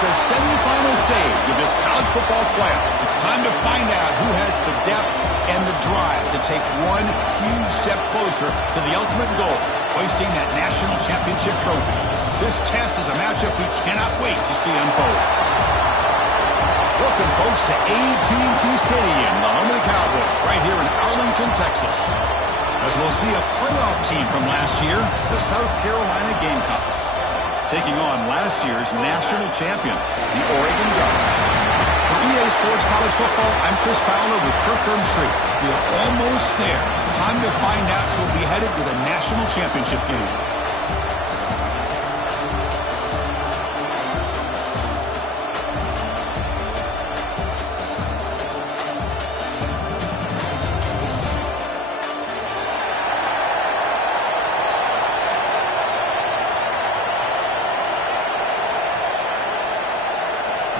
The semifinal stage of this college football playoff. It's time to find out who has the depth and the drive to take one huge step closer to the ultimate goal, hoisting that national championship trophy. This test is a matchup we cannot wait to see unfold. Welcome, folks, to AT&T Stadium, the home of the Cowboys, right here in Arlington, Texas. As we'll see a playoff team from last year, the South Carolina Gamecocks, taking on last year's national champions, the Oregon Ducks. For EA Sports College Football, I'm Chris Fowler with Kirk Street. We're almost there. Time to find out who'll be headed to the national championship game.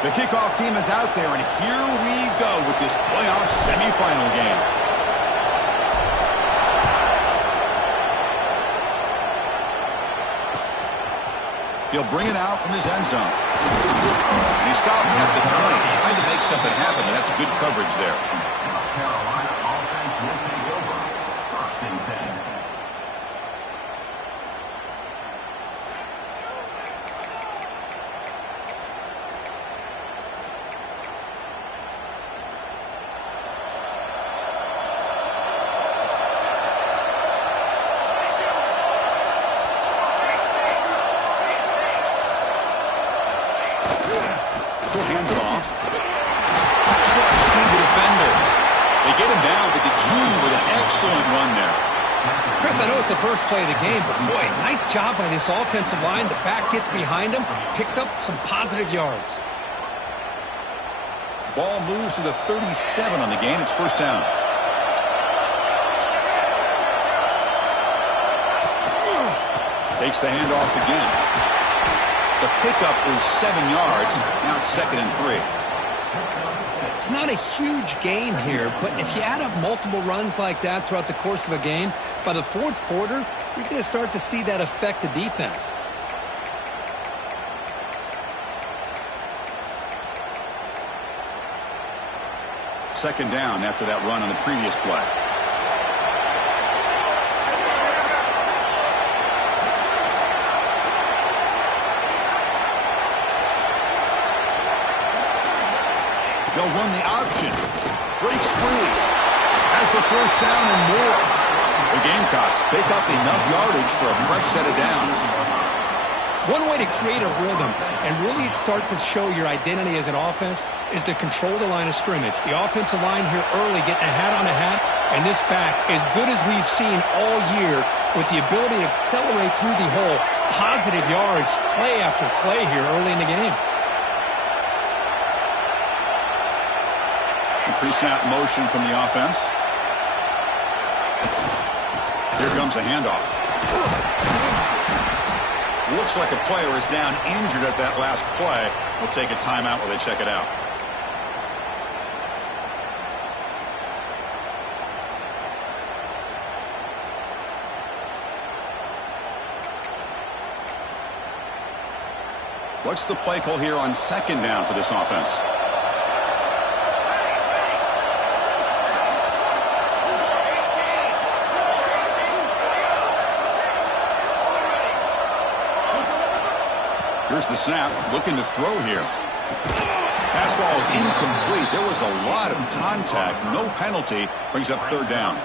The kickoff team is out there, and here we go with this playoff semifinal game. He'll bring it out from his end zone. And he stopped at the 20, trying to make something happen, and that's good coverage there. South Carolina offense will take over. First and 10. He'll hand it off. Trucks through the defender. They get him down, but the junior with an excellent run there. Chris, I know it's the first play of the game, but boy, nice job by this offensive line. The back gets behind him, picks up some positive yards. Ball moves to the 37 on the game. It's first down. Takes the handoff again. The pickup is 7 yards. Now it's 2nd and 3. It's not a huge game here, but if you add up multiple runs like that throughout the course of a game, by the fourth quarter, you're going to start to see that affect the defense. Second down after that run on the previous play. They'll run the option. Breaks free. Has the first down and more. The Gamecocks pick up enough yardage for a fresh set of downs. One way to create a rhythm and really start to show your identity as an offense is to control the line of scrimmage. The offensive line here early getting a hat on a hat, and this back, as good as we've seen all year, with the ability to accelerate through the hole, positive yards, play after play here early in the game. Pre-snap motion from the offense. Here comes a handoff. Looks like a player is down injured at that last play. We'll take a timeout while they check it out. What's the play call here on second down for this offense? Here's the snap, looking to throw here. Pass ball is incomplete. There was a lot of contact. No penalty. Brings up third down.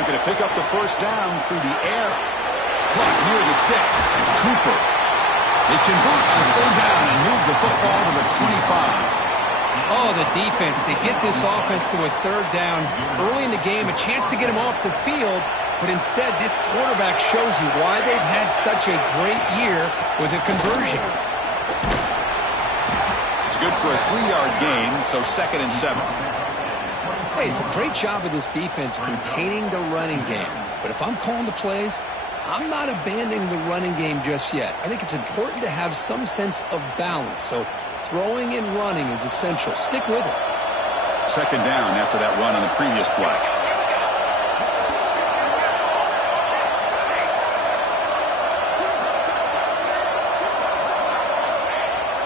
Looking to pick up the first down through the air. Clock near the sticks. It's Cooper. They convert on third down and move the football to the 25. Oh, the defense. They get this offense to a third down early in the game, a chance to get him off the field, but instead this quarterback shows you why they've had such a great year with a conversion. It's good for a 3-yard gain, so 2nd and 7. Hey, it's a great job of this defense containing the running game. But if I'm calling the plays, I'm not abandoning the running game just yet. I think it's important to have some sense of balance. So throwing and running is essential. Stick with it. Second down after that run on the previous play.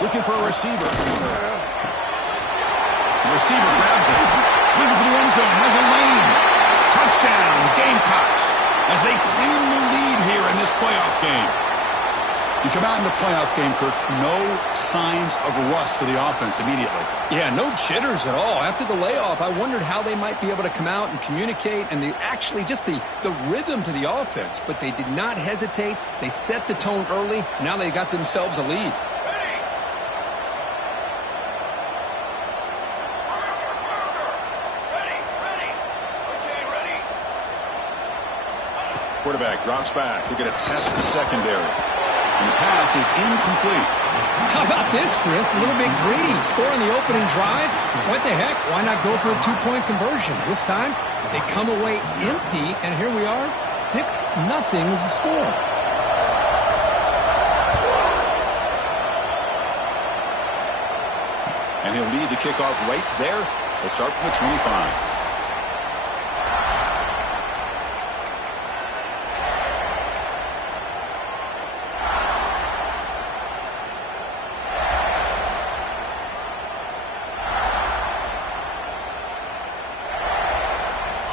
Looking for a receiver. The receiver grabs it. Looking for the end zone, has a lane. Touchdown, Gamecocks, as they claim the lead here in this playoff game. You come out in the playoff game, Kirk, no signs of rust for the offense immediately. Yeah, no jitters at all. After the layoff, I wondered how they might be able to come out and communicate, and actually just the rhythm to the offense. But they did not hesitate. They set the tone early. Now they got themselves a lead. Quarterback drops back. They're going to test the secondary. And the pass is incomplete. How about this, Chris? A little bit greedy. Score on the opening drive. What the heck? Why not go for a 2-point conversion? This time, they come away empty, and here we are. 6-0 is the score. And he'll lead the kickoff right there. They'll start from the 25.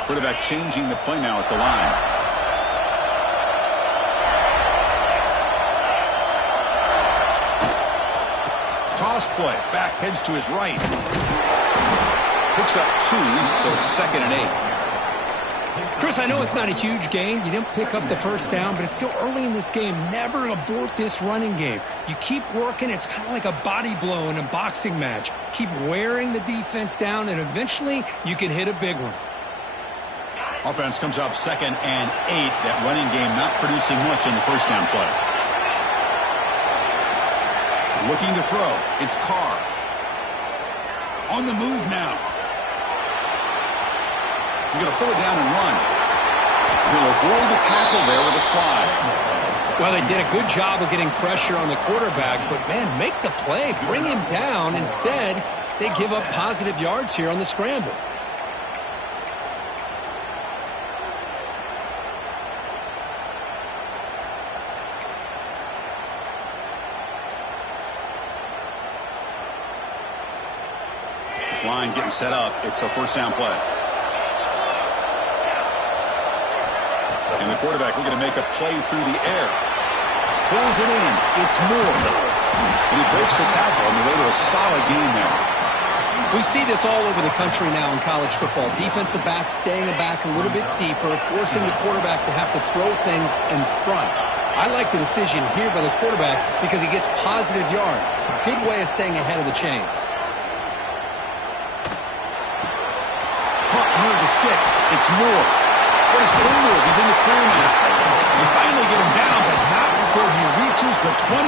Quarterback changing the play now at the line. Toss play. Back heads to his right. Picks up 2, so it's 2nd and 8. Chris, I know it's not a huge gain. You didn't pick up the first down, but it's still early in this game. Never abort this running game. You keep working. It's kind of like a body blow in a boxing match. Keep wearing the defense down, and eventually you can hit a big one. Offense comes up 2nd and 8. That running game not producing much in the first down play. Looking to throw. It's Carr. On the move now. He's going to pull it down and run. He'll avoid the tackle there with a slide. Well, they did a good job of getting pressure on the quarterback, but, man, make the play. Bring him down. Instead, they give up positive yards here on the scramble. This line getting set up. It's a first down play. And the quarterback looking to make a play through the air. Pulls it in. It's Moore. And he breaks the tackle on the way to a solid gain there. We see this all over the country now in college football. Defensive backs staying back a little bit deeper, forcing the quarterback to have to throw things in front. I like the decision here by the quarterback because he gets positive yards. It's a good way of staying ahead of the chains. Caught near the sticks. It's Moore. What a spin move. He's in the clear now. They finally get him down, but not before he reaches the 25.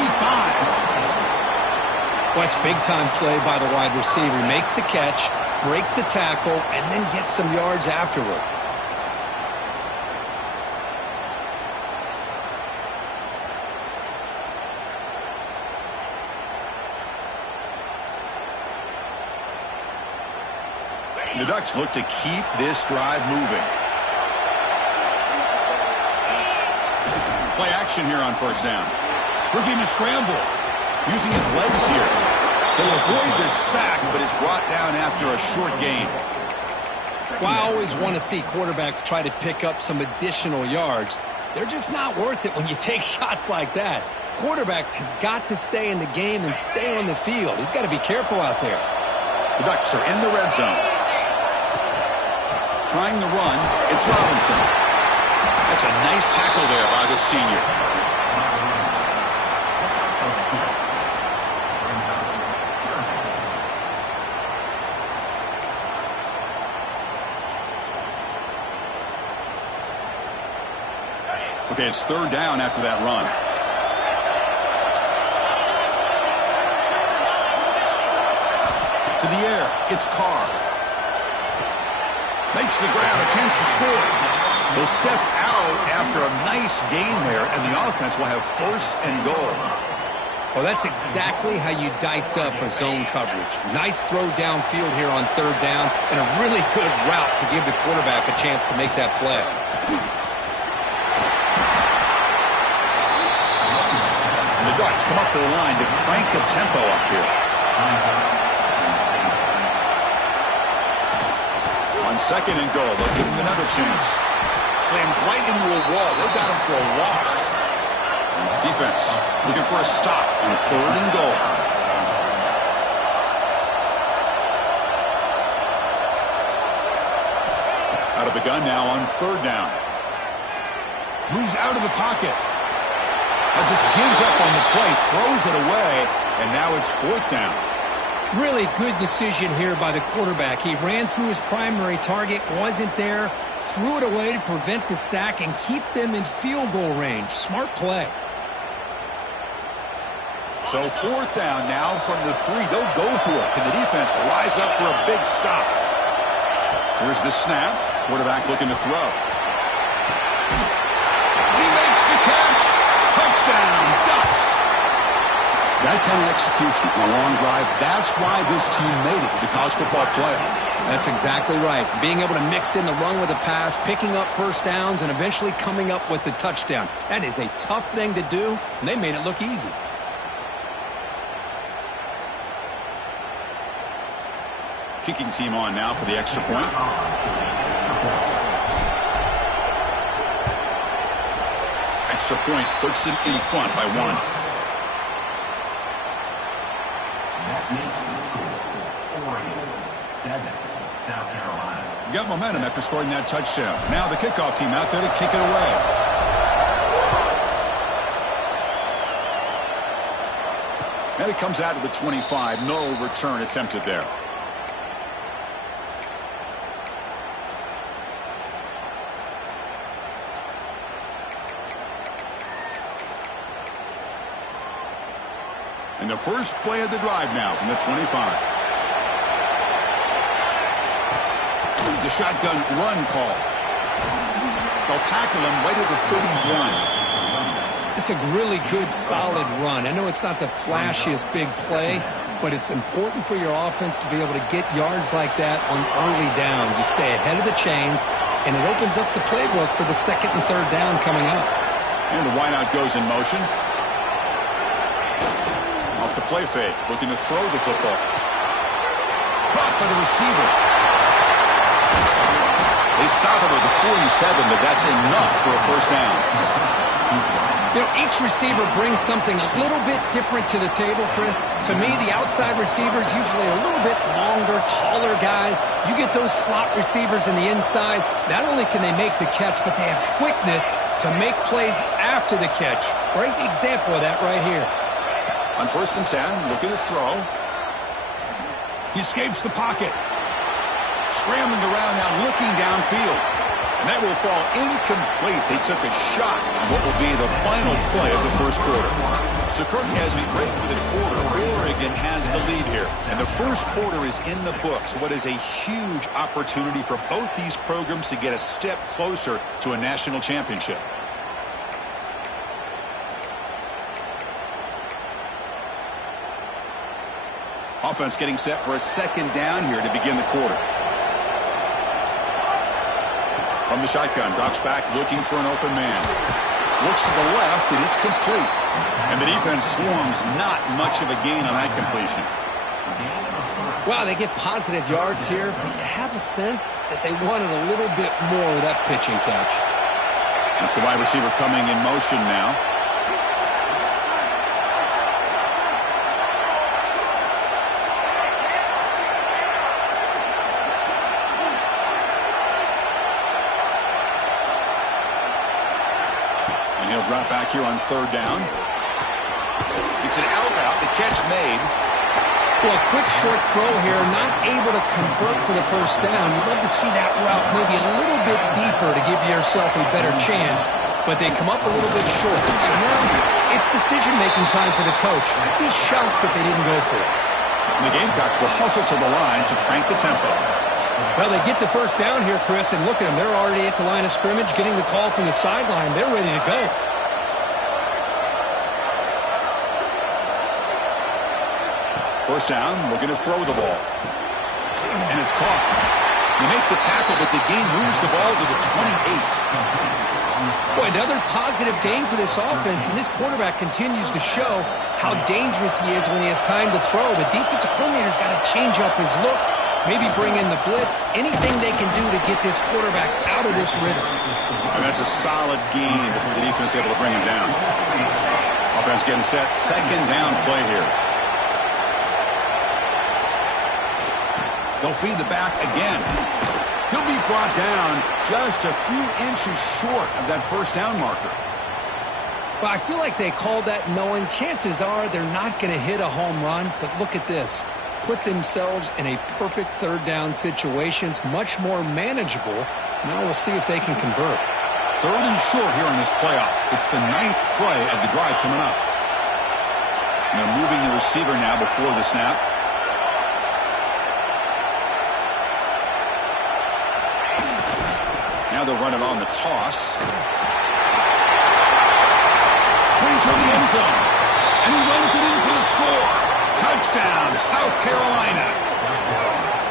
Well, it's big-time play by the wide receiver. He makes the catch, breaks the tackle, and then gets some yards afterward. The Ducks look to keep this drive moving. Play action here on first down. Looking to scramble. Using his legs here. They'll avoid this sack, but is brought down after a short gain. Well, I always want to see quarterbacks try to pick up some additional yards. They're just not worth it when you take shots like that. Quarterbacks have got to stay in the game and stay on the field. He's got to be careful out there. The Ducks are in the red zone. Trying the run, it's Robinson. That's a nice tackle there by the senior. Okay, it's third down after that run. To the air, it's Carr. Makes the grab, a chance to score. He'll step out after a nice gain there, and the offense will have first and goal. Well, that's exactly how you dice up a zone coverage. Nice throw downfield here on third down, and a really good route to give the quarterback a chance to make that play. And the Ducks come up to the line to crank the tempo up here. On second and goal, they'll give him another chance. Slams right into a wall. They've got him for a loss. Defense looking for a stop on third and goal. Out of the gun now on third down. Moves out of the pocket. Just gives up on the play, throws it away, and now it's fourth down. Really good decision here by the quarterback. He ran through his primary target, wasn't there, threw it away to prevent the sack and keep them in field goal range. Smart play. So fourth down now from the 3. They'll go for it. Can the defense rise up for a big stop? Here's the snap. Quarterback looking to throw. He makes the catch. Touchdown, Ducks. That kind of execution on a long drive, that's why this team made it to the college football playoff. That's exactly right. Being able to mix in the run with the pass, picking up first downs, and eventually coming up with the touchdown. That is a tough thing to do, and they made it look easy. Kicking team on now for the extra point. Extra point puts it in front by 1. That makes the score 47, South Carolina. Got momentum after scoring that touchdown. Now the kickoff team out there to kick it away. And it comes out of the 25. No return attempted there. And the first play of the drive now from the 25. It's a shotgun run call. They'll tackle him right at the 31. It's a really good, solid run. I know it's not the flashiest big play, but it's important for your offense to be able to get yards like that on early downs. You stay ahead of the chains, and it opens up the playbook for the second and third down coming up. And the wideout goes in motion. Off the play fake, looking to throw the football. Caught by the receiver. They stop him at the 47, but that's enough for a first down. You know, each receiver brings something a little bit different to the table, Chris. To me, the outside receivers usually are a little bit longer, taller guys. You get those slot receivers in the inside, not only can they make the catch, but they have quickness to make plays after the catch. Great example of that right here. On 1st and 10, looking to throw. He escapes the pocket. Scrambling around now, looking downfield. And that will fall incomplete. They took a shot on what will be the final play of the first quarter. So, Kirk, as we break for the quarter, Oregon has the lead here. And the first quarter is in the books. What is a huge opportunity for both these programs to get a step closer to a national championship. Offense getting set for a second down here to begin the quarter. From the shotgun, drops back looking for an open man. Looks to the left, and it's complete. And the defense swarms, not much of a gain on that completion. Wow, they get positive yards here, but you have a sense that they wanted a little bit more with that pitching catch. That's the wide receiver coming in motion now. He'll drop back here on 3rd down. It's an out route. The catch made. Well, a quick short throw here, not able to convert for the first down. You'd love to see that route maybe a little bit deeper to give yourself a better chance, but they come up a little bit short. So now it's decision-making time for the coach. I'd be shocked if they didn't go for it. And the Gamecocks will hustle to the line to crank the tempo. Well, they get the first down here, Chris, and look at them. They're already at the line of scrimmage, getting the call from the sideline. They're ready to go. First down, looking to throw the ball. And it's caught. They make the tackle, but the game moves the ball to the 28. Boy, another positive game for this offense, and this quarterback continues to show how dangerous he is when he has time to throw. The defensive coordinator's got to change up his looks, maybe bring in the blitz, anything they can do to get this quarterback out of this rhythm. And that's a solid game before the defense is able to bring him down. Offense getting set, second down play here. They'll feed the back again. He'll be brought down just a few inches short of that first down marker. Well, I feel like they called that knowing chances are they're not going to hit a home run, but look at this. Put themselves in a perfect third down situation. It's much more manageable. Now we'll see if they can convert. 3rd and short here in this playoff. It's the 9th play of the drive coming up. And they're moving the receiver now before the snap. Now they'll run it on the toss. Going toward the end zone. And he runs it in for the score. Touchdown, South Carolina.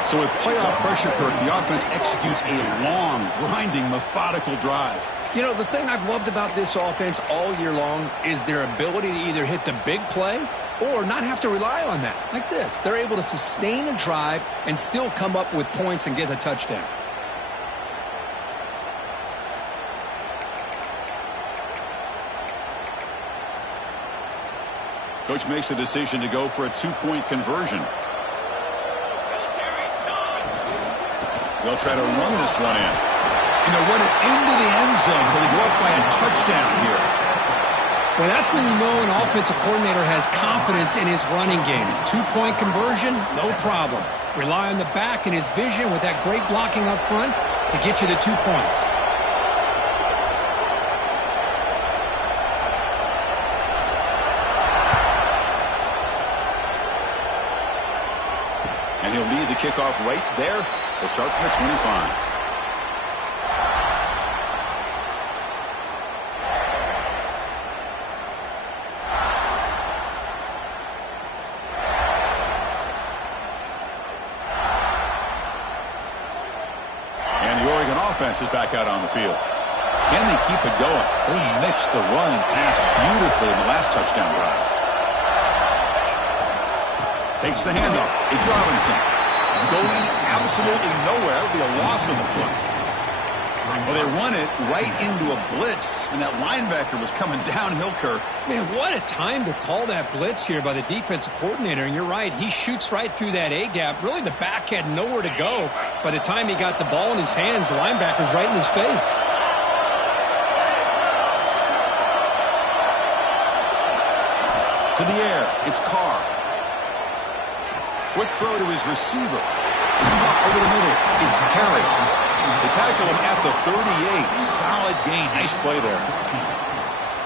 So with playoff pressure, Kirk, the offense executes a long, grinding, methodical drive. You know, the thing I've loved about this offense all year long is their ability to either hit the big play or not have to rely on that. Like this. They're able to sustain a drive and still come up with points and get a touchdown. Coach makes the decision to go for a 2-point conversion. They'll try to run this one in. And they'll run it into the end zone until they go up by a touchdown here. Well, that's when you know an offensive coordinator has confidence in his running game. 2-point conversion, no problem. Rely on the back and his vision with that great blocking up front to get you the 2 points. And he'll lead the kickoff right there. They'll start from the 25. Is back out on the field. Can they keep it going? They mixed the run and pass beautifully in the last touchdown drive. Takes the handoff. It's Robinson. Going absolutely nowhere. It'll be a loss of the play. Well, they run it right into a blitz, and that linebacker was coming downhill, Kirk. Man, what a time to call that blitz here by the defensive coordinator. And you're right, he shoots right through that A-gap. Really, the back had nowhere to go. By the time he got the ball in his hands, the linebacker's right in his face. To the air, it's Carr. Quick throw to his receiver. Over the middle, it's Perry. They tackle him at the 38. Solid gain. Nice play there.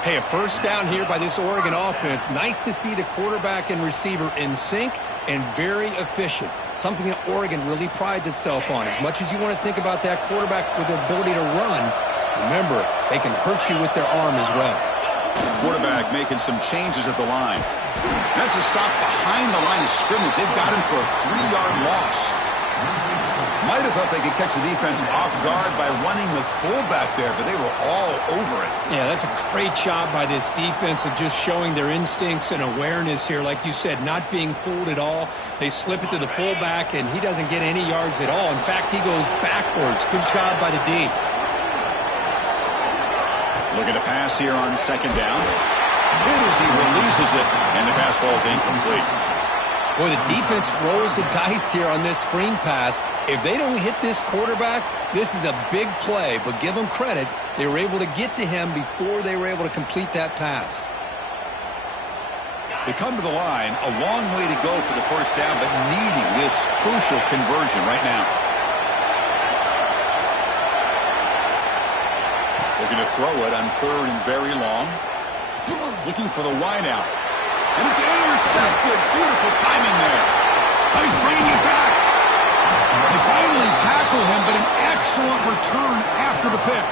Hey, a first down here by this Oregon offense. Nice to see the quarterback and receiver in sync and very efficient. Something that Oregon really prides itself on. As much as you want to think about that quarterback with the ability to run, remember, they can hurt you with their arm as well. Quarterback making some changes at the line. That's a stop behind the line of scrimmage. They've got him for a 3-yard loss. Might have thought they could catch the defense off guard by running the fullback there, but they were all over it. Yeah, that's a great job by this defense of just showing their instincts and awareness here. Like you said, not being fooled at all. They slip it to the fullback, and he doesn't get any yards at all. In fact, he goes backwards. Good job by the D. Looking to pass here on second down. Good as he releases it, and the pass falls incomplete. Boy, the defense rolls the dice here on this screen pass. If they don't hit this quarterback, this is a big play, but give them credit. They were able to get to him before they were able to complete that pass. They come to the line, a long way to go for the first down, but needing this crucial conversion right now. Looking to throw it on third and very long. Looking for the wide out. And it's intercepted. Beautiful timing there. Oh, he's bringing it back. They finally tackle him, but an excellent return after the pick.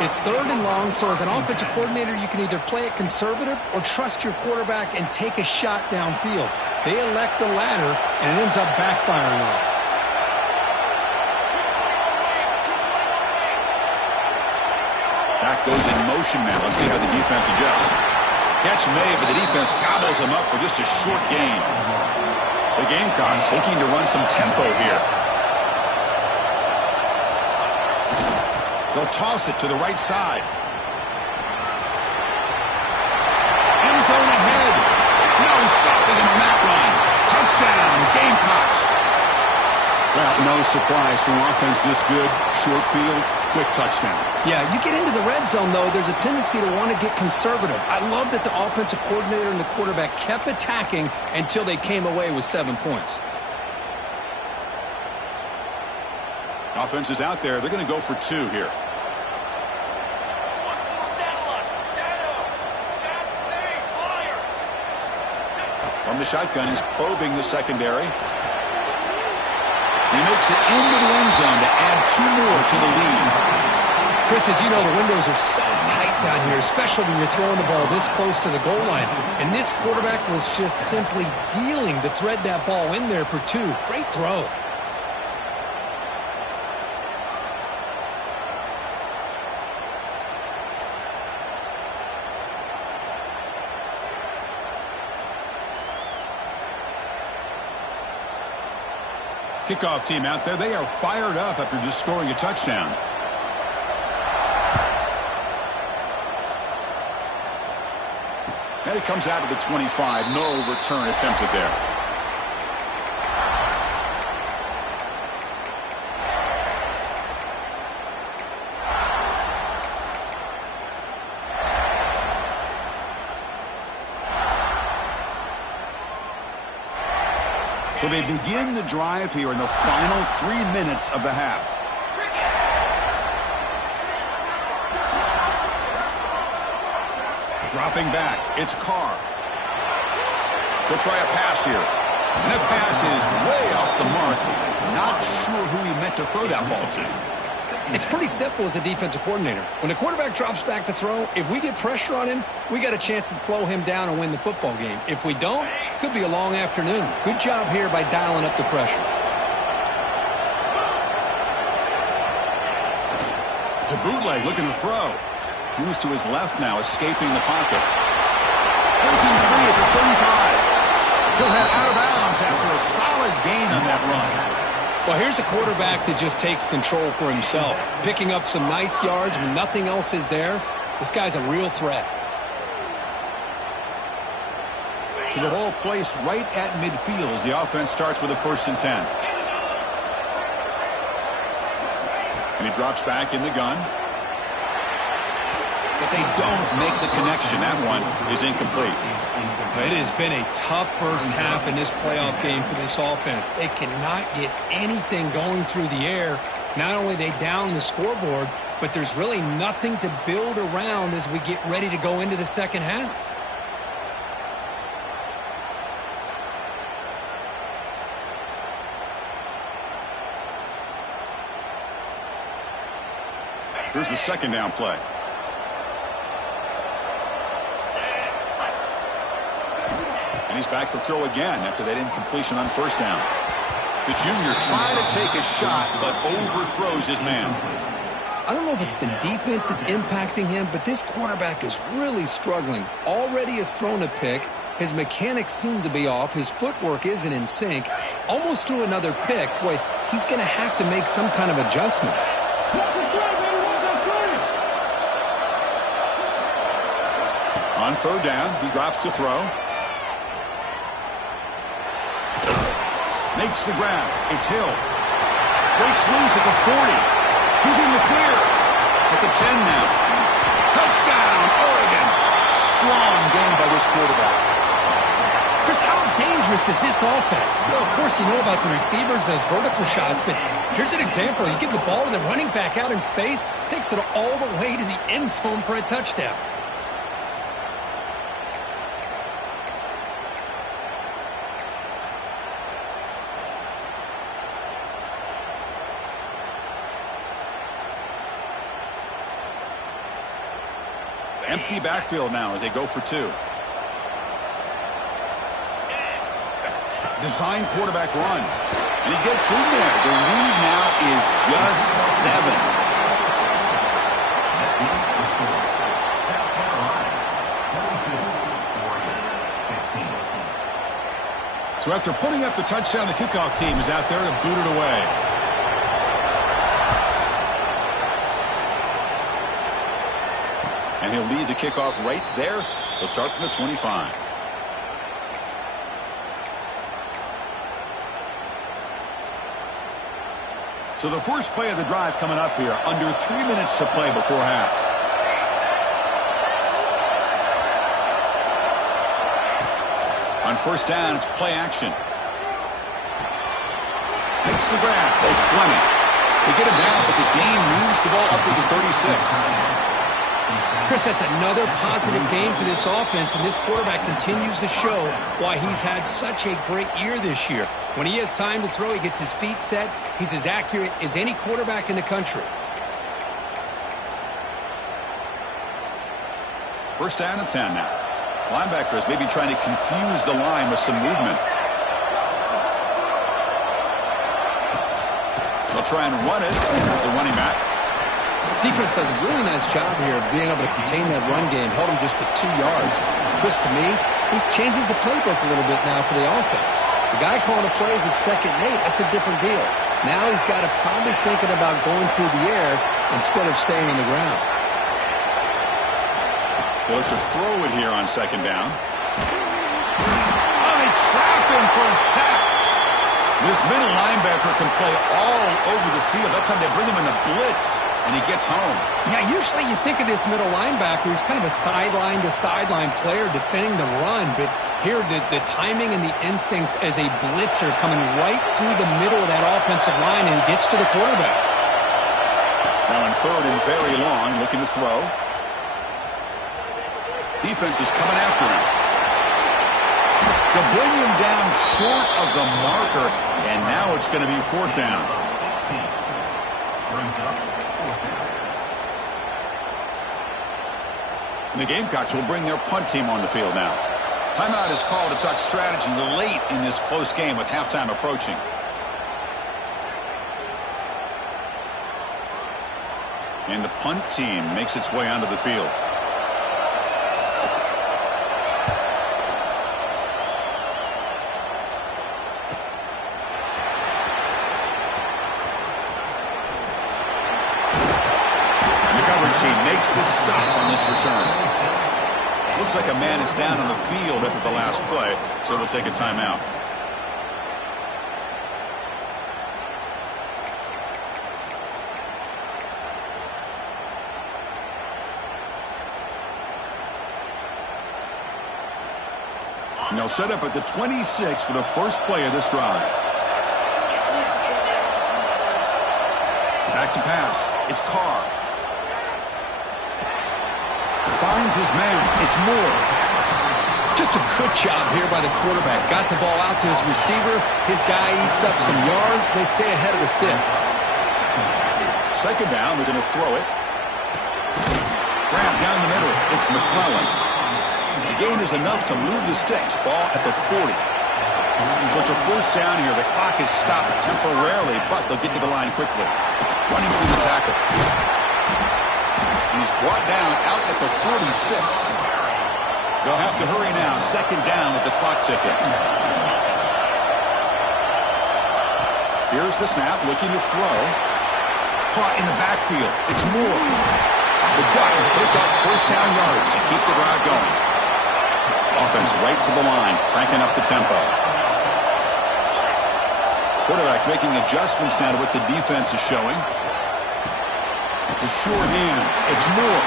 It's third and long, so as an offensive coordinator, you can either play it conservative or trust your quarterback and take a shot downfield. They elect the latter, and it ends up backfiring on them. Back goes in motion now. Let's see how the defense adjusts. Catch made, but the defense gobbles him up for just a short gain. The Gamecocks looking to run some tempo here. They'll toss it to the right side. End zone ahead. No stopping him on that run. Touchdown, Gamecocks. Well, no surprise from offense this good. Short field, quick touchdown. Yeah, you get into the red zone, though, there's a tendency to want to get conservative. I love that the offensive coordinator and the quarterback kept attacking until they came away with 7 points. Offense is out there. They're going to go for 2 here. From the shotgun, he's probing the secondary. He makes it into the end zone to add 2 more to the lead. Chris, as you know, the windows are so tight down here, especially when you're throwing the ball this close to the goal line. And this quarterback was just simply dealing to thread that ball in there for 2. Great throw. Kickoff team out there. They are fired up after just scoring a touchdown. And it comes out of the 25. No return attempted there. So they begin the drive here in the final 3 minutes of the half. Dropping back, it's Carr. They'll try a pass here. And that pass is way off the mark. Not sure who he meant to throw that ball to. It's pretty simple as a defensive coordinator. When the quarterback drops back to throw, if we get pressure on him, we got a chance to slow him down and win the football game. If we don't, it could be a long afternoon. Good job here by dialing up the pressure. It's a bootleg looking to throw. Moves to his left now, escaping the pocket. Breaking free at the 35. He'll head out of bounds after a solid gain on that run. Well, here's a quarterback that just takes control for himself. Picking up some nice yards when nothing else is there. This guy's a real threat. To the ball placed right at midfield as the offense starts with a 1st and 10. And he drops back in the gun. But they don't make the connection. That one is incomplete. It has been a tough first half in this playoff game for this offense. They cannot get anything going through the air. Not only are they down the scoreboard, but there's really nothing to build around as we get ready to go into the second half. Here's the 2nd down play. And he's back to throw again after that incompletion on 1st down. The junior trying to take a shot, but overthrows his man. I don't know if it's the defense that's impacting him, but this quarterback is really struggling. Already has thrown a pick. His mechanics seem to be off. His footwork isn't in sync. Almost threw another pick. Boy, he's going to have to make some kind of adjustments. On 3rd down, he drops to throw. Makes the grab. It's Hill. Breaks loose at the 40. He's in the clear. At the 10 now. Touchdown, Oregon. Strong game by this quarterback. Chris, how dangerous is this offense? Well, of course, you know about the receivers, those vertical shots, but here's an example. You give the ball to the running back out in space, takes it all the way to the end zone for a touchdown. Empty backfield now as they go for 2. Design quarterback run. And he gets in there. The lead now is just 7. So after putting up the touchdown, the kickoff team is out there to boot it away. And he'll lead the kickoff right there. He'll start from the 25. So the first play of the drive coming up here. Under 3 minutes to play before half. On 1st down, it's play action. Makes the grab. It's Fleming. They get him down, but the game moves the ball up to the 36. Chris, that's another positive game for this offense, and this quarterback continues to show why he's had such a great year this year. When he has time to throw, he gets his feet set. He's as accurate as any quarterback in the country. 1st down and 10 now. Linebackers maybe trying to confuse the line with some movement. They'll try and run it. There's the running back. Defense does a really nice job here of being able to contain that run game, held him just to 2 yards. Chris, to me, this changes the playbook a little bit now for the offense. The guy calling the plays at 2nd and 8, that's a different deal. Now he's got to probably thinking about going through the air instead of staying on the ground. They look to throw it here on 2nd down. Oh, they trap him for a sack. This middle linebacker can play all over the field. That's how they bring him in the blitz, and he gets home. Yeah, usually you think of this middle linebacker, he's kind of a sideline-to-sideline player defending the run, but here the timing and the instincts as a blitzer coming right through the middle of that offensive line, and he gets to the quarterback. Now in third and very long, looking to throw. Defense is coming after him. They'll bring him down short of the marker, and now it's going to be fourth down. And the Gamecocks will bring their punt team on the field now. Timeout is called to talk strategy late in this close game with halftime approaching. And the punt team makes its way onto the field. Makes the stop on this return. Looks like a man is down on the field after the last play, so they'll take a timeout. And they'll set up at the 26 for the first play of this drive. Back to pass. It's Carr. Finds his man. It's Moore. Just a good job here by the quarterback. Got the ball out to his receiver. His guy eats up some yards. They stay ahead of the sticks. Second down. We're going to throw it. Grab down the middle. It's McClellan. The gain is enough to move the sticks. Ball at the 40. So it's a first down here. The clock is stopped temporarily, but they'll get to the line quickly. Running through the tackle. He's brought down out at the 46. They'll have to hurry now. Second down with the clock ticking. Here's the snap, looking to throw. Caught in the backfield. It's Moore. The Ducks pick up first down yards to keep the drive going. Offense right to the line, cranking up the tempo. Quarterback making adjustments now to what the defense is showing. The sure hands. It's Moore.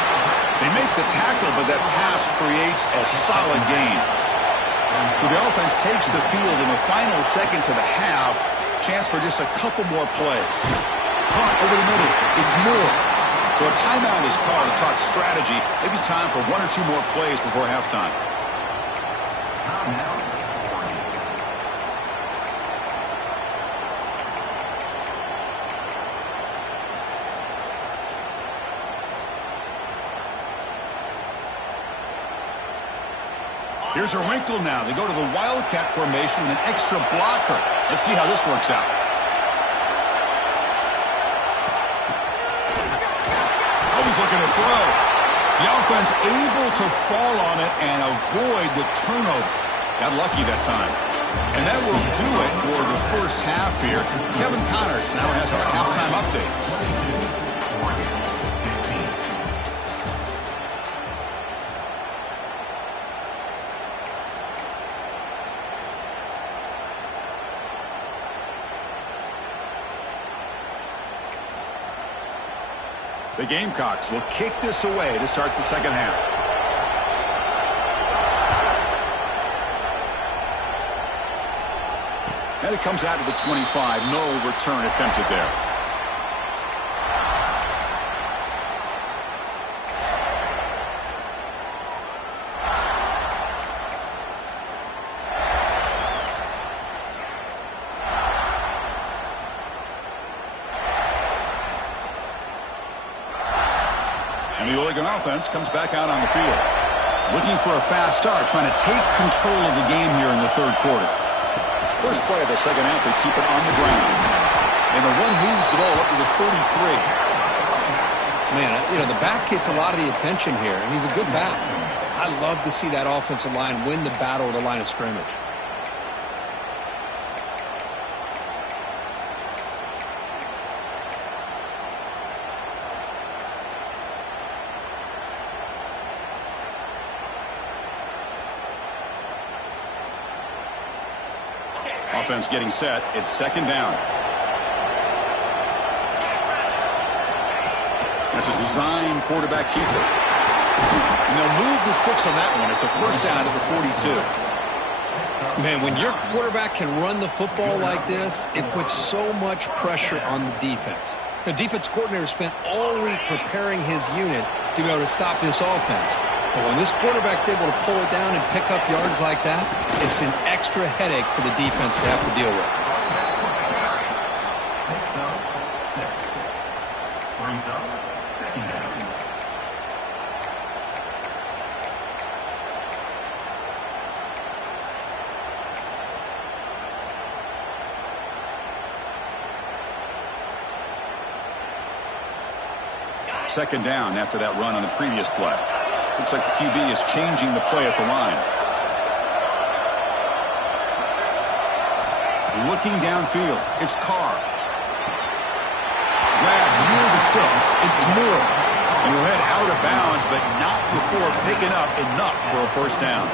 They make the tackle, but that pass creates a solid gain. So the offense takes the field in the final seconds of the half. Chance for just a couple more plays. Caught over the middle. It's Moore. So a timeout is called to talk strategy. Maybe time for one or two more plays before halftime. Here's a wrinkle now. They go to the Wildcat formation with an extra blocker. Let's see how this works out. Oh, he's looking to throw. The offense able to fall on it and avoid the turnover. Got lucky that time. And that will do it for the first half here. Kevin Connors now has our halftime update. The Gamecocks will kick this away to start the second half. And it comes out to the 25. No return attempted there. And the Oregon offense comes back out on the field. Looking for a fast start, trying to take control of the game here in the third quarter. First play of the second half, they keep it on the ground. And the one moves the ball up to the 33. Man, you know, the back gets a lot of the attention here, and he's a good back. I love to see that offensive line win the battle at the line of scrimmage. Offense getting set. It's second down. That's a design quarterback keeper. And they'll move the 6 on that one. It's a first down at the 42. Man, when your quarterback can run the football like this, it puts so much pressure on the defense. The defense coordinator spent all week preparing his unit to be able to stop this offense. But when this quarterback's able to pull it down and pick up yards like that, it's an extra headache for the defense to have to deal with. Picks up 6. Brings up second down. Second down after that run on the previous play. Looks like the QB is changing the play at the line. Looking downfield. It's Carr. Grab near the sticks. It's Moore. And he'll head out of bounds, but not before picking up enough for a first down.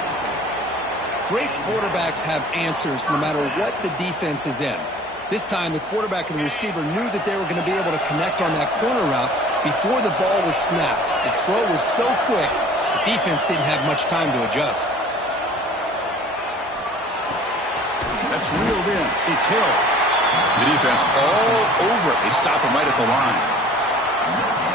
Great quarterbacks have answers no matter what the defense is in. This time, the quarterback and the receiver knew that they were going to be able to connect on that corner route before the ball was snapped. The throw was so quick, the defense didn't have much time to adjust. That's reeled in. It's Hill. The defense all over it. They stop him right at the line.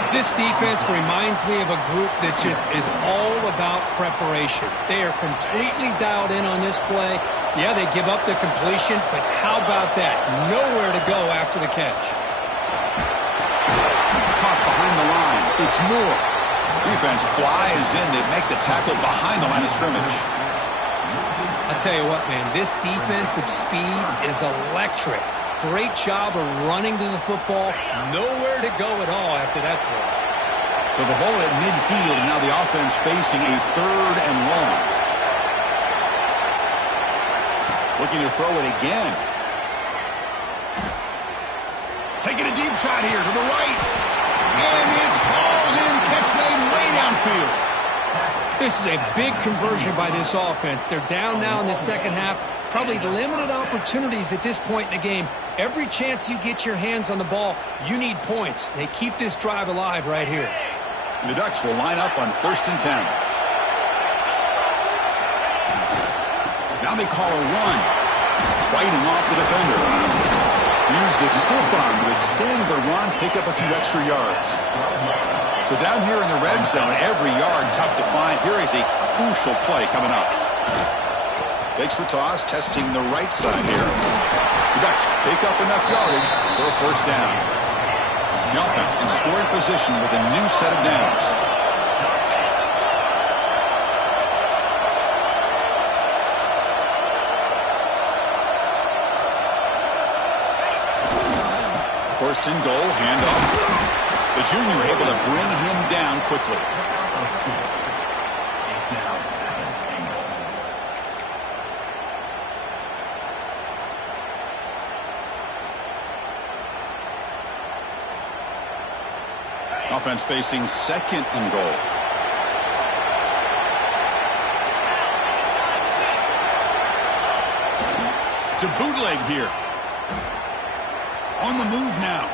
This defense reminds me of a group that just is all about preparation. They are completely dialed in on this play. Yeah, they give up the completion, but how about that? Nowhere to go after the catch. Caught behind the line. It's Moore. Defense flies in. They make the tackle behind the line of scrimmage. I tell you what, man, this defensive speed is electric. Great job of running to the football. Nowhere to go at all after that throw. So the ball at midfield, and now the offense facing a third and long. Looking to throw it again. Taking a deep shot here to the right. And it's hauled in. Catch made way downfield. This is a big conversion by this offense. They're down now in the second half. Probably limited opportunities at this point in the game. Every chance you get your hands on the ball, you need points. They keep this drive alive right here. The Ducks will line up on 1st and 10. Now they call a run. Fighting off the defender. Use the stiff arm to extend the run, pick up a few extra yards. So down here in the red zone, every yard tough to find. Here is a crucial play coming up. Takes the toss, testing the right side here. The Ducks pick up enough yardage for a first down. The offense in scoring position with a new set of downs. First and goal, handoff. The junior able to bring him down quickly. Offense facing second and goal. To bootleg here. On the move now.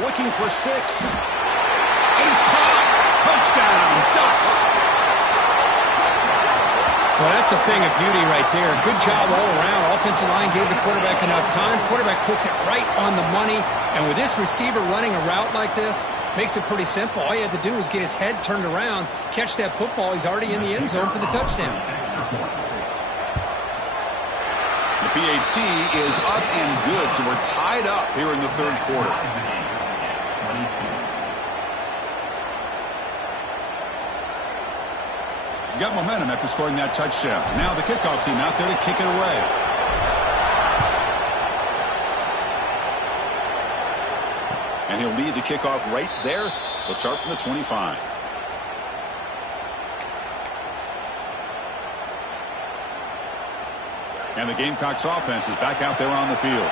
Looking for 6. And it's caught. Touchdown, Ducks. Well, that's a thing of beauty right there. Good job all around. Offensive line gave the quarterback enough time. Quarterback puts it right on the money. And with this receiver running a route like this, makes it pretty simple. All you had to do was get his head turned around, catch that football. He's already in the end zone for the touchdown. The PAT is up and good, so we're tied up here in the third quarter. Got momentum after scoring that touchdown. Now the kickoff team out there to kick it away. And he'll lead the kickoff right there. He'll start from the 25. And the Gamecocks offense is back out there on the field.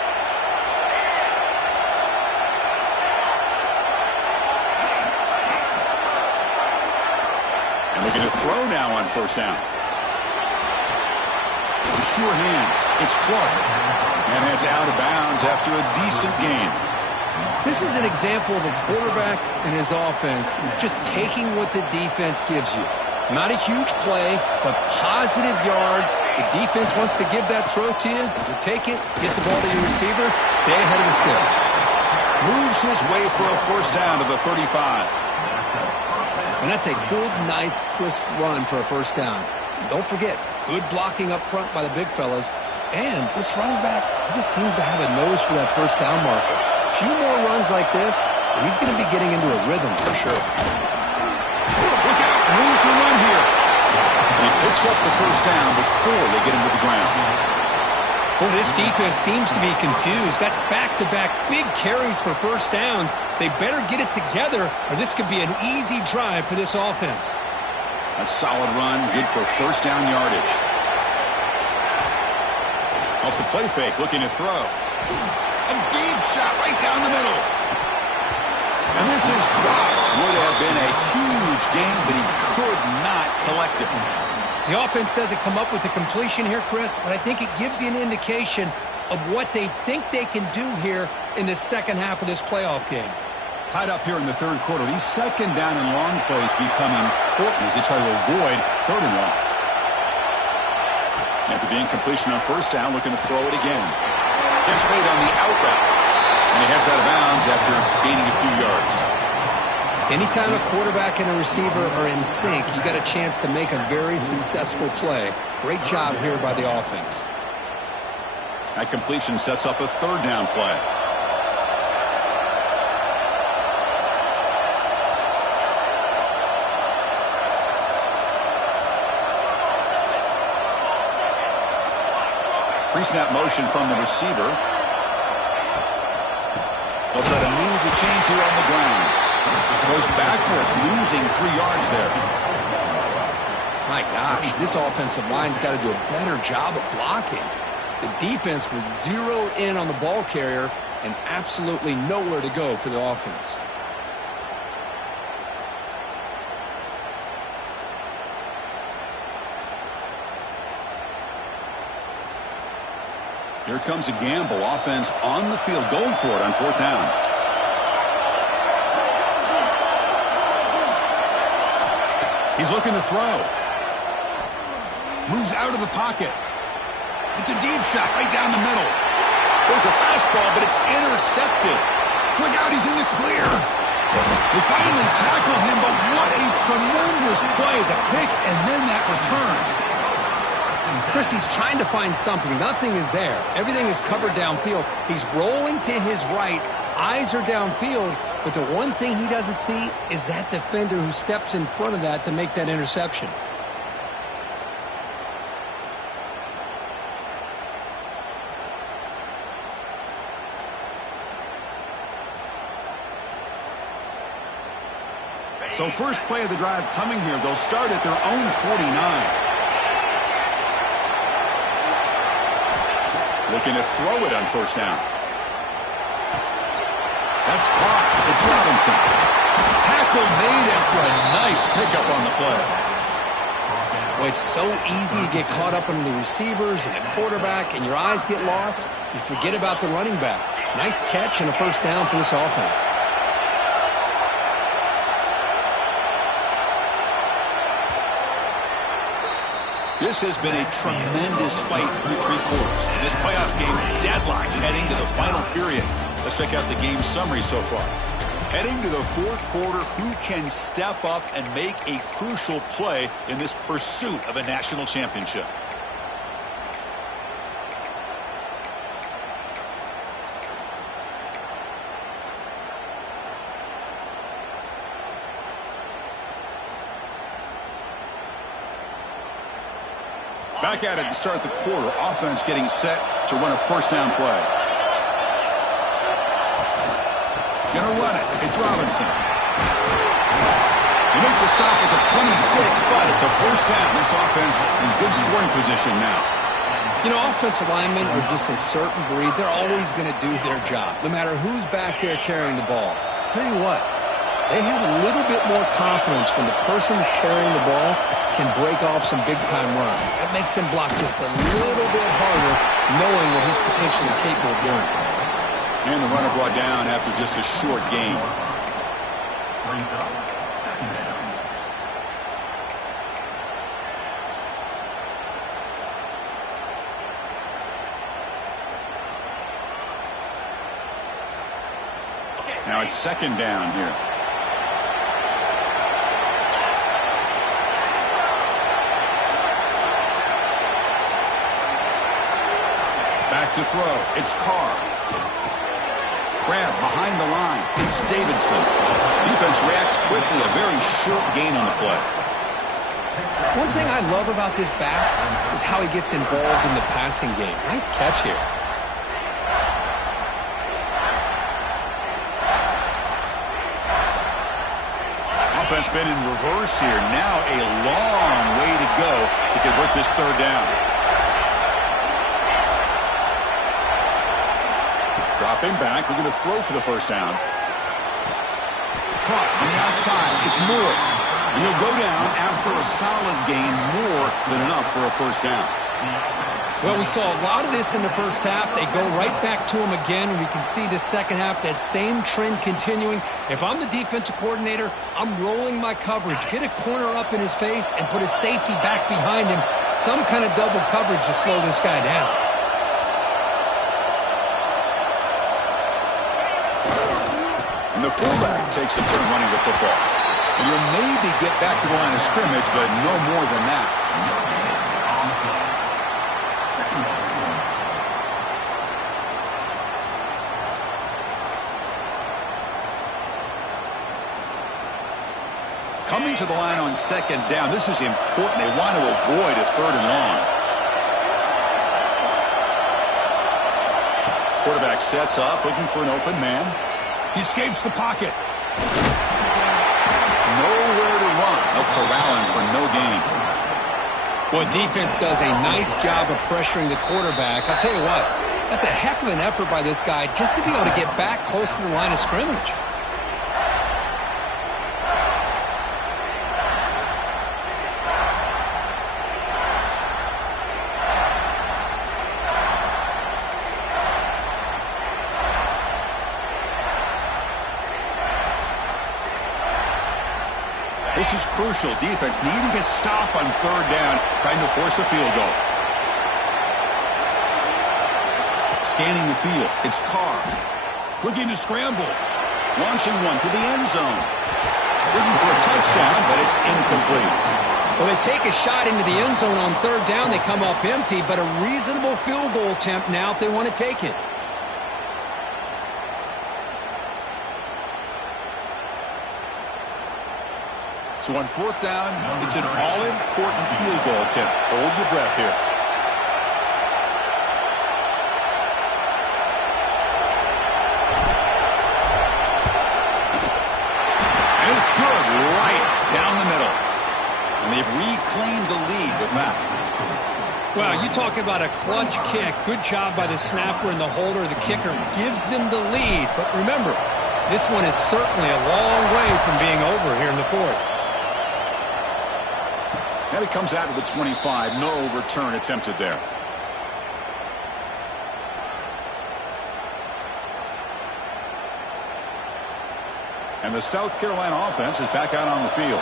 And looking to throw now on first down. Sure hands. It's Clark. And heads out of bounds after a decent gain. This is an example of a quarterback and his offense just taking what the defense gives you. Not a huge play, but positive yards. The defense wants to give that throw to you. You take it, get the ball to your receiver, stay ahead of the sticks. Moves his way for a first down to the 35. And that's a good, nice, crisp run for a first down. Don't forget, good blocking up front by the big fellas. And this running back, he just seems to have a nose for that first down marker. A few more runs like this, and he's going to be getting into a rhythm for sure. Look out, room to run here. He picks up the first down before they get him to the ground. Well, this defense seems to be confused. That's back-to-back big carries for first downs. They better get it together, or this could be an easy drive for this offense. A solid run, good for first down yardage. Off the play fake, looking to throw. A deep shot right down the middle. And this is dropped. Would have been a huge gain, but he could not collect it. The offense doesn't come up with the completion here, Chris, but I think it gives you an indication of what they think they can do here in the second half of this playoff game. Tied up here in the third quarter. These second down and long plays become important as they try to avoid third and long. After the incompletion on first down, looking to throw it again. Gets made on the out route. And he heads out of bounds after gaining a few yards. Anytime a quarterback and a receiver are in sync, you got a chance to make a very successful play. Great job here by the offense. That completion sets up a third down play. Pre-snap motion from the receiver. They'll try to move the chains here on the ground. Goes backwards, losing 3 yards there. My gosh, this offensive line's got to do a better job of blocking. The defense was zeroed in on the ball carrier and absolutely nowhere to go for the offense. Here comes a gamble. Offense on the field, going for it on fourth down. He's looking to throw. Moves out of the pocket. It's a deep shot right down the middle. There's a fastball, but it's intercepted. Look out, he's in the clear. They finally tackle him, but what a tremendous play. The pick and then that return. Chris, he's trying to find something. Nothing is there. Everything is covered downfield. He's rolling to his right. Eyes are downfield. But the one thing he doesn't see is that defender who steps in front of that to make that interception. So first play of the drive coming here. They'll start at their own 49. Looking to throw it on first down. That's caught. It's Robinson. Tackle made after a nice pickup on the play. Well, it's so easy to get caught up in the receivers and the quarterback, and your eyes get lost. You forget about the running back. Nice catch and a first down for this offense. This has been a tremendous fight through 3 quarters. And this playoff game deadlocked heading to the final period. Let's check out the game summary so far. Heading to the fourth quarter, who can step up and make a crucial play in this pursuit of a national championship? Back at it to start the quarter. Offense getting set to run a first down play. Gonna run it. It's Robinson. They make the stop at the 26, but it's a first down. This offense in good scoring position now. You know, offensive linemen are just a certain breed. They're always going to do their job, no matter who's back there carrying the ball. I'll tell you what, They have a little bit more confidence when the person that's carrying the ball can break off some big-time runs. That makes him block just a little bit harder, knowing what he's potentially capable of doing. And the runner brought down after just a short gain. Brings up second down. Now it's second down here. Back to throw. It's Carr. Grab behind the line. It's Davidson. Defense reacts quickly. A very short gain on the play. One thing I love about this back is how he gets involved in the passing game. Nice catch here. Offense been in reverse here. Now a long way to go to convert this third down. Dropping back, looking to throw for the first down. Caught on the outside. It's Moore. And he'll go down after a solid gain, more than enough for a first down. Well, we saw a lot of this in the first half. They go right back to him again, and we can see the second half, that same trend continuing. If I'm the defensive coordinator, I'm rolling my coverage. Get a corner up in his face and put a safety back behind him. Some kind of double coverage to slow this guy down. And the fullback takes a turn running the football. And you'll maybe get back to the line of scrimmage, but no more than that. Coming to the line on second down. This is important. They want to avoid a third and long. Quarterback sets up, looking for an open man. He escapes the pocket. Nowhere to run. They'll corral him for no gain. Well, defense does a nice job of pressuring the quarterback. I'll tell you what, that's a heck of an effort by this guy just to be able to get back close to the line of scrimmage. This is crucial. Defense needing a stop on third down, trying to force a field goal. Scanning the field. It's Carr. Looking to scramble. Launching one to the end zone. Looking for a touchdown, but it's incomplete. Well, they take a shot into the end zone on third down. They come up empty, but a reasonable field goal attempt now if they want to take it. So on fourth down, it's an all-important field goal attempt. Hold your breath here. And it's good, right down the middle. And they've reclaimed the lead with that. Well, you talk about a clutch kick. Good job by the snapper and the holder. The kicker gives them the lead. But remember, this one is certainly a long way from being over here in the fourth. And it comes out to the 25. No return attempted there. And the South Carolina offense is back out on the field.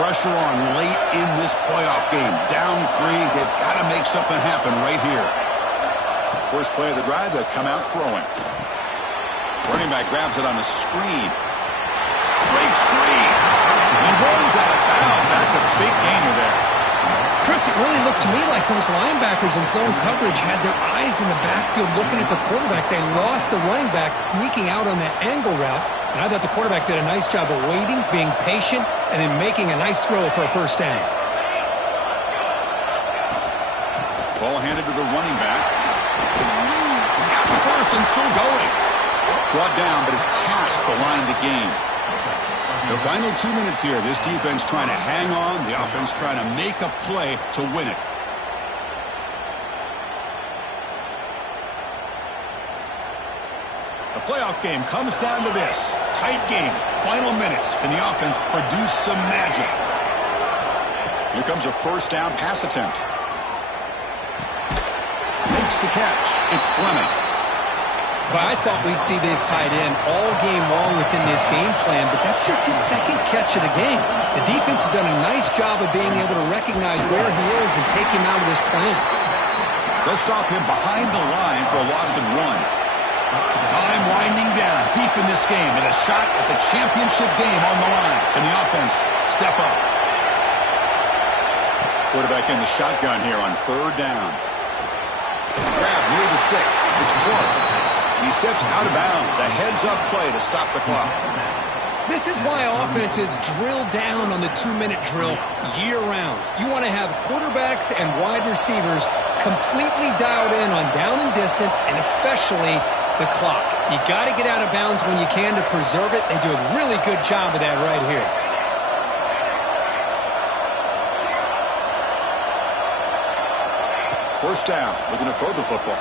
Pressure on late in this playoff game. Down 3. They've got to make something happen right here. First play of the drive, they'll come out throwing. Running back grabs it on the screen. Breaks free. He runs out of bounds. That's a big gainer there. Chris, it really looked to me like those linebackers in zone coverage had their eyes in the backfield looking at the quarterback. They lost the running back sneaking out on that angle route. And I thought the quarterback did a nice job of waiting, being patient, and then making a nice throw for a first down. Ball handed to the running back. He's got the first and still going. Brought down, but it's past the line to gain. The final 2 minutes here. This defense trying to hang on. The offense trying to make a play to win it. A playoff game comes down to this. Tight game, final minutes, and the offense produce some magic. Here comes a first down pass attempt. Makes the catch. It's Fleming. But I thought we'd see this tight end all game long within this game plan, but that's just his second catch of the game. The defense has done a nice job of being able to recognize where he is and take him out of this plan. They'll stop him behind the line for a loss of 1. Time winding down deep in this game, and a shot at the championship game on the line. Can the offense step up? Quarterback in the shotgun here on 3rd down. Grab near the sticks. It's Clark. He steps out of bounds. A heads-up play to stop the clock. This is why offenses drill down on the 2-minute drill year-round. You want to have quarterbacks and wide receivers completely dialed in on down and distance, and especially the clock. You got to get out of bounds when you can to preserve it. They do a really good job of that right here. First down, looking to throw the football.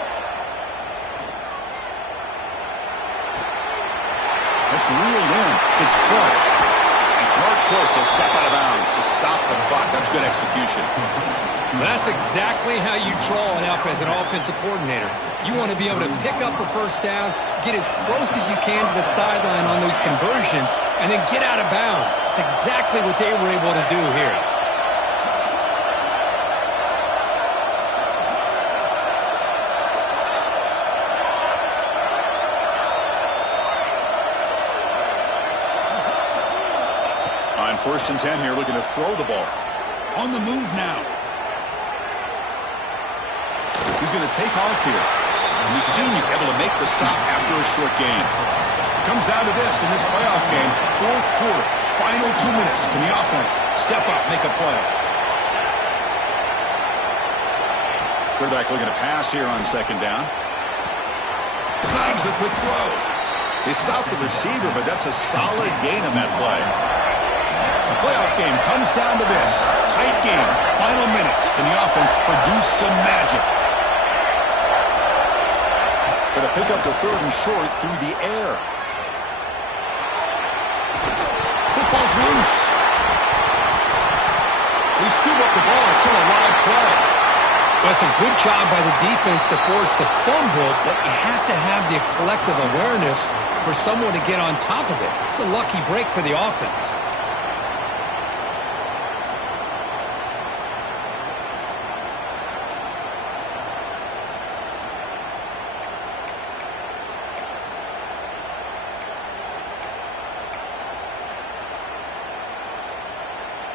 It's reeled in. It's Clark. And smart choice. He'll step out of bounds to stop the clock. That's good execution. That's exactly how you draw it up as an offensive coordinator. You want to be able to pick up a first down, get as close as you can to the sideline on those conversions, and then get out of bounds. It's exactly what they were able to do here. On 1st and 10 here, looking to throw the ball. On the move now. He's going to take off here. And the senior able to make the stop after a short gain. Comes down to this in this playoff game. 4th quarter, final 2 minutes. Can the offense step up, make a play? Quarterback looking to pass here on 2nd down. Snags the quick throw. They stopped the receiver, but that's a solid gain on that play. The playoff game comes down to this. Tight game, final minutes. Can the offense produce some magic? Going to pick up the 3rd and short through the air. Football's loose. They scoop up the ball. It's still a live play. That's a good job by the defense to force the fumble, but you have to have the collective awareness for someone to get on top of it. It's a lucky break for the offense.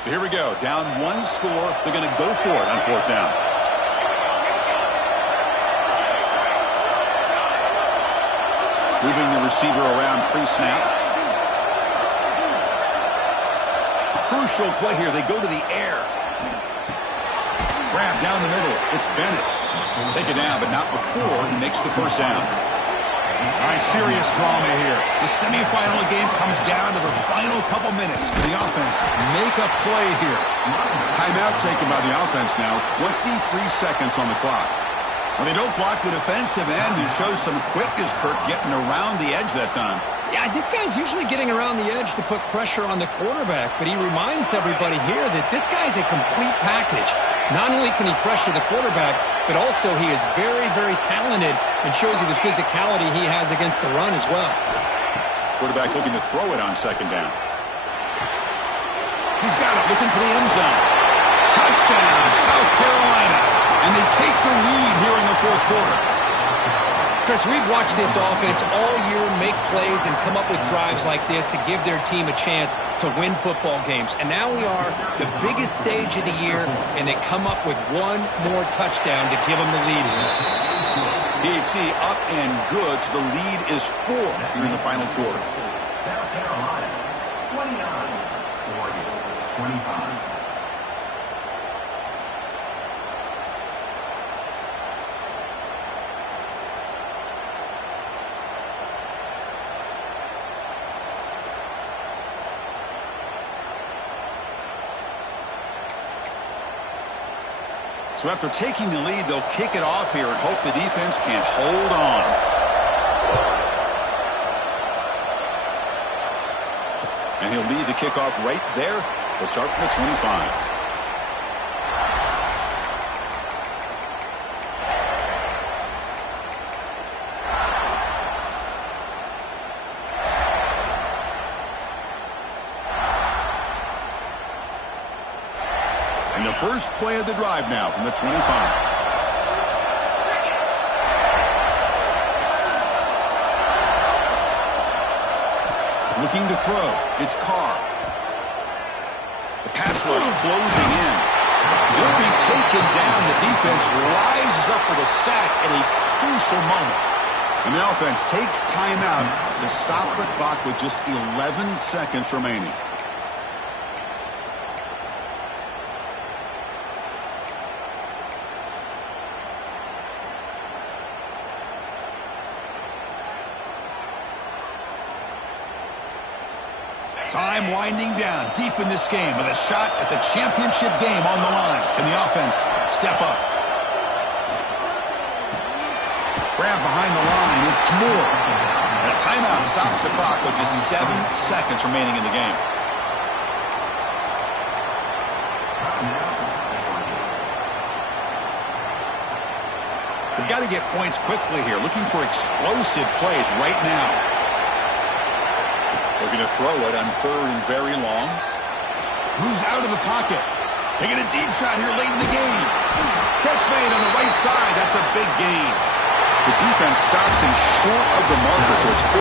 So here we go. Down 1 score. They're going to go for it on 4th down. Moving the receiver around pre-snap. Crucial play here. They go to the air. Grab down the middle. It's Bennett. Take it down, but not before he makes the first down. All right, serious drama here. The semifinal game comes down to the final couple minutes. Can the offense make a play here? Timeout taken by the offense now. 23 seconds on the clock. When they don't block the defensive end, he shows some quickness, Kirk, getting around the edge that time. Yeah, this guy's usually getting around the edge to put pressure on the quarterback, but he reminds everybody here that this guy's a complete package. Not only can he pressure the quarterback, but also he is very, very talented and shows you the physicality he has against the run as well. Quarterback looking to throw it on 2nd down. He's got it, looking for the end zone. Touchdown, South Carolina. And they take the lead here in the 4th quarter. Chris, we've watched this offense all year make plays and come up with drives like this to give their team a chance to win football games. And now we are the biggest stage of the year, and they come up with one more touchdown to give them the lead here. PAT up and good, so the lead is 4 here in the final quarter. South Carolina, 29. Oregon, 25. So after taking the lead, they'll kick it off here and hope the defense can hold on. And he'll lead the kickoff right there. He'll start from the 25. And the first play of the drive now from the 25. Looking to throw. It's Carr. The pass rush closing in. He'll be taken down. The defense rises up with a sack at a crucial moment. And the offense takes timeout to stop the clock with just 11 seconds remaining. Time winding down deep in this game with a shot at the championship game on the line. And the offense step up. Grab behind the line. It's Moore. And a timeout stops the clock with just 7 seconds remaining in the game. They've got to get points quickly here. Looking for explosive plays right now. They're going to throw it on third and very long. Moves out of the pocket. Taking a deep shot here late in the game. Catch made on the right side. That's a big gain. The defense stops him short of the marker, so it's